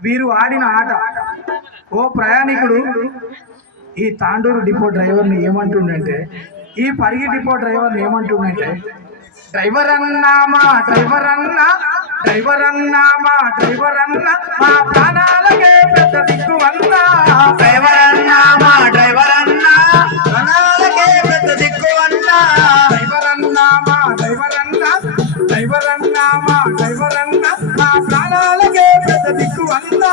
వీరు ఆడిన ఆట. ఓ ప్రయాణికుడు ఈ తాండూరు డిపో డ్రైవర్ని ఏమంటుండంటే ఈ పరిగి డిపో డ్రైవర్ని ఏమంటుండంటే డ్రైవర్ అన్నామా డ్రైవర్ అన్నా డ్రైవర్ అన్నామా డ్రైవర్ అన్నా మా ప్రాణాలకే పెద్ద దిక్కు అన్నా డ్రైవర్ అన్నా పెద్ద దిక్కు అన్నా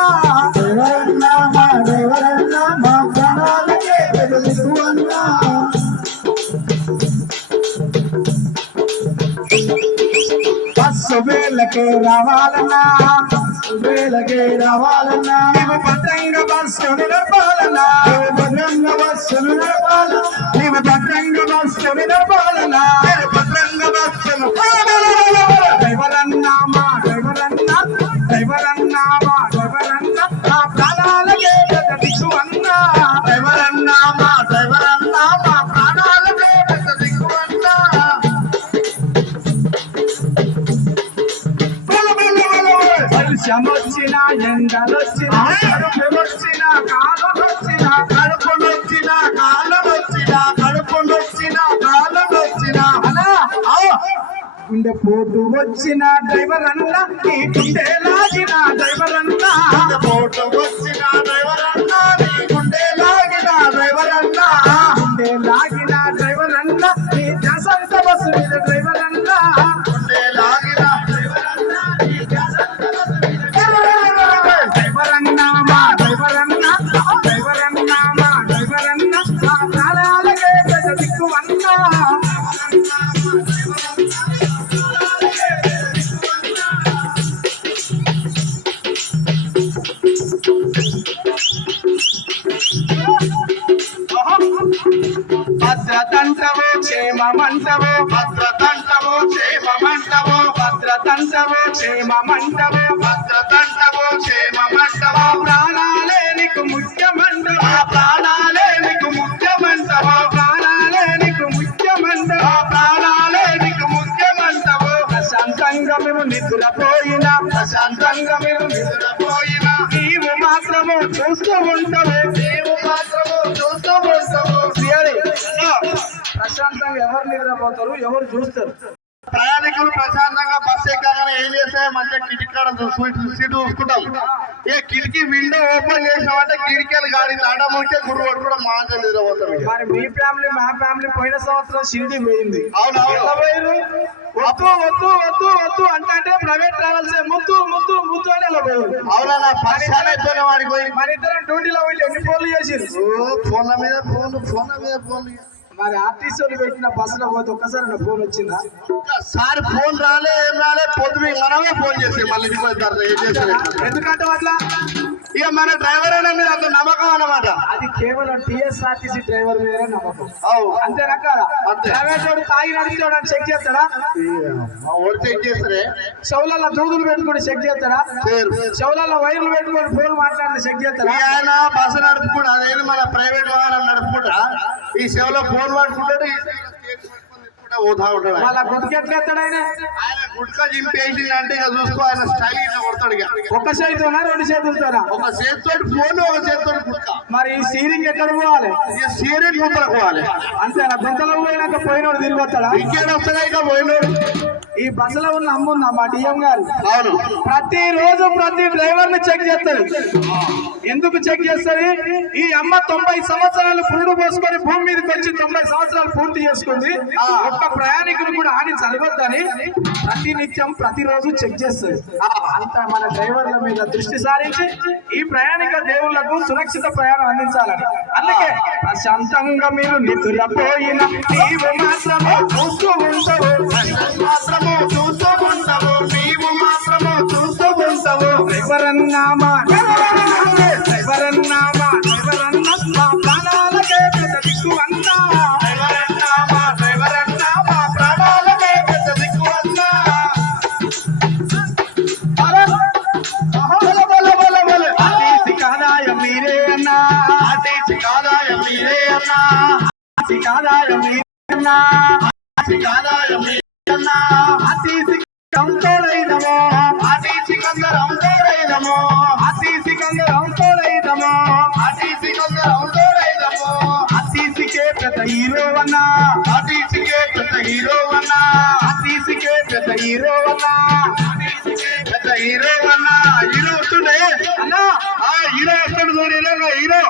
డ్రైవర్ అన్నా మా డ్రైవర్ అన్నా మా ప్రణాళికే పెద్ద దిక్కు అన్నా బస్సు వేలకే రావాలన్నా. వేలకే రావాలన్నా. నీవు భద్రంగా బస్సు నడపాలన్నా నీవు భద్రంగా బస్సు నడపాలన్నా నీవు భద్రంగా బస్సు నడపాలన్నా నీవు భద్రంగా బస్సు డ్రైవర్ అన్నా మా డ్రైవర్ అన్నా డ్రైవర్ వర్షమొచ్చిన ఎండలొచ్చిన కడుపులొచ్చిన కాలమొచ్చిన కడుపునొచ్చిన కాలమొచ్చిన కడుపునొచ్చిన కాలమొచ్చిన. అలా? గుండె పోటు వచ్చిన డ్రైవర్ అన్న నీ మంటవో భద్రతంటవో క్షేమమంటవో భద్రతంటవో క్షేమమంటవో భద్రతంటవో క్షేమమంటవో మా ప్రాణాలే నీకు ముఖ్యమంటవా ప్రాణాలే నీకు ముఖ్యమంటవా ప్రాణాలే నీకు ముఖ్యమంటవో ప్రాణాలే నీకు ముఖ్యమంటవో ప్రశాంతంగా మేము నిద్రపోయినా ప్రశాంతంగా మేము నిద్రపోయినా. నీవు మాత్రము చూస్తూ ఉంటావు ప్రశాంతంగా ఎవరు నిద్రపోతారు ఎవరు చూస్తారు? ప్రయాణికులు ప్రశాంతంగా బస్ ఎక్కగానే ఏం చేస్తే మంచిగా కిటికాడ సీటు చూసుకుంటాం ఇక కిటికీ విండో ఓపెన్ చేసినామంటే కిటికీలు గాడి తాడడం ఉంటే గురువు కూడా మాంసం నిద్రపోతాం ఇక. మరి మీ ఫ్యామిలీ మా ఫ్యామిలీ పోయిన సంవత్సరం షిరిడి పోయింది. పోయారు వద్దు వద్దు వద్దు వద్దు అంటే ప్రైవేట్ ట్రావెల్స్ ముద్దు ముద్దు ముద్దు అని అలా అవునా నా పరిశాన్ అయిపోయిన వాడికి పోయి. మన ఇద్దరం డ్యూటీలో పోయి ఎన్ని ఫోన్లు చేసిరు ఓ, ఫోన్ల మీద ఫోన్ ఫోన్ల మీద ఫోన్ మరి ఆర్టీసీ వాళ్ళు పెట్టిన బస్సులో పోతే ఒక్కసారి నా ఫోన్ వచ్చిందా? సార్ ఫోన్ రాలే ఏం రాలే పొద్దు మనమే ఫోన్ చేసి మళ్ళీ ఎందుకంటే అట్లా? ఇక మన డ్రైవర్ అయినా మీద అంత నమ్మకం అన్నమాట. అది కేవలం టీఎస్ఆర్టీసీ డ్రైవర్ మీద నమ్మకం. అవు. అంతేనా కదా. ప్రైవేట్ వాడు తాగి నడిచేవాడు చెక్ చేస్తాడా? ఓడి చెక్ చేస్తారే చెవులలో దూదులు పెట్టుకొని చెక్ చేస్తాడా. చెవులలో వైర్లు పెట్టుకొని ఫోన్ మాట్లాడితే చెక్ చేస్తాడా? ఆయన బస్సు నడుపుకుంటా అదేది మన ప్రైవేట్ వాహనం నడుపుకుంటా? ఈ సేవలో ఫోన్ పట్టుకుంటాడు. వాళ్ళ గుర్తుకెట్లా ఎత్తాడు ఆయన? ఆయన గుట్కా జింపేసి అంటే ఇక చూసుకో ఆయన స్టైల్ ఇట్లా కొడతాడు ఇక. ఒక్క చేతితోనా రెండు చేతులతోనా? ఒక చేతితో ఫోన్ ఒక చేతితో గుట్కా. మరి ఈ సీరింగ్ ఎక్కడ పోవాలి? ఇక సీరియల్ గుంతలు పోవాలి. అంతేనా? గుంతలో పోయినాక పోయినోడు తిరిగి వస్తాడా? ఇంకేం వస్తాడా ఇక పోయినోడు? ఈ బస్సులో ఉన్న అమ్ముందా మా డిఎం గారు. ప్రతి రోజు ప్రతి డ్రైవర్ని చెక్ చేస్తుంది. ఎందుకు చెక్ చేస్తుంది? ఈ అమ్మ తొంభై సంవత్సరాలు పురుడు పోసుకొని భూమి మీదకి వచ్చి తొంభై సంవత్సరాలు పూర్తి చేసుకుంది. ఒక్క ప్రయాణికులు కూడా హాని జరగొద్దని ప్రతి నిత్యం ప్రతిరోజు చెక్ చేస్తుంది. అంత మన డ్రైవర్ల మీద దృష్టి సారించి ఈ ప్రయాణిక దేవుళ్ళకు సురక్షిత ప్రయాణం అందించాలని. అందుకే ప్రశాంతంగా మీరు నిద్రపోయిన నీవు మాత్రమే చూస్తూ ఉంటావు. మాత్రము చూస్తూ ఉంటావు. నీవు మాత్రము చూస్తూ ఉంటావు. ఎవరన్నామా ఎవరన్నామా ఆదాయం మీరే అన్నా ఆదాయం మీరే అన్నా ఆర్టీసీ కంతోడైనవో ఆర్టీసీ అందరం తోడైన తోడైదము అతీసి కందరం తోడైదము అటీసీ కొందరం అతీసికే పెద్ద హీరో అన్నా పెద్ద హీరో అన్నా అతీసికే పెద్ద హీరో అన్నా పెద్ద హీరో హీరో వస్తుండే అన్నా ఆ హీరో వస్తాడు చూడు హీరో